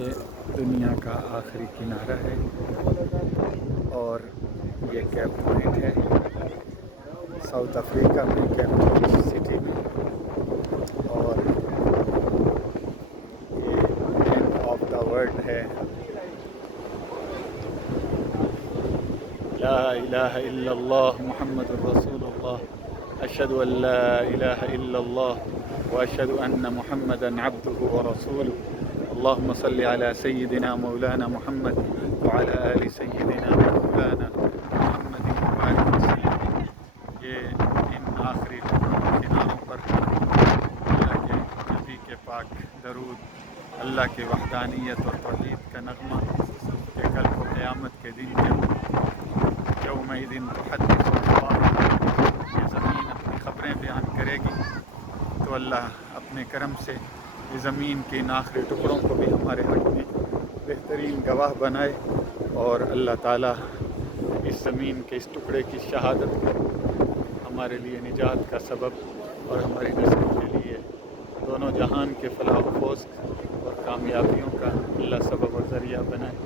یہ دنیا کا آخری کنارہ ہے اور یہ کیپ پوائنٹ ہے ساؤتھ افریقہ میں، کیپ ٹاؤن سٹی میں، اور یہ اینڈ آف دا ورلڈ ہے۔ لا الہ الا اللہ محمد الرسول اللہ، اشہد ان لا الہ الا اللہ واشہد ان محمدا عبدہ ورسولہ۔ اللہم صلی علی سیدنا مولانا محمد وعلی آل سیدنا مولانا محمد وبارک وسلم۔ یہ ان آخری کناروں پر اللہ کے نبی کے پاک درود، اللہ کے وحدانیت اور توحید کا نغمہ کہ کل کو قیامت کے دن جب یومئذ تحدث اخبارها یہ زمین اپنی خبریں بیان کرے گی، تو اللہ اپنے کرم سے اس زمین کے ان آخری ٹکڑوں کو بھی ہمارے حق میں بہترین گواہ بنائے، اور اللہ تعالیٰ اس زمین کے اس ٹکڑے کی شہادت کو ہمارے لیے نجات کا سبب اور ہماری نسل کے لیے دونوں جہان کے فلاح و فوز اور کامیابیوں کا اللہ سبب اور ذریعہ بنائے۔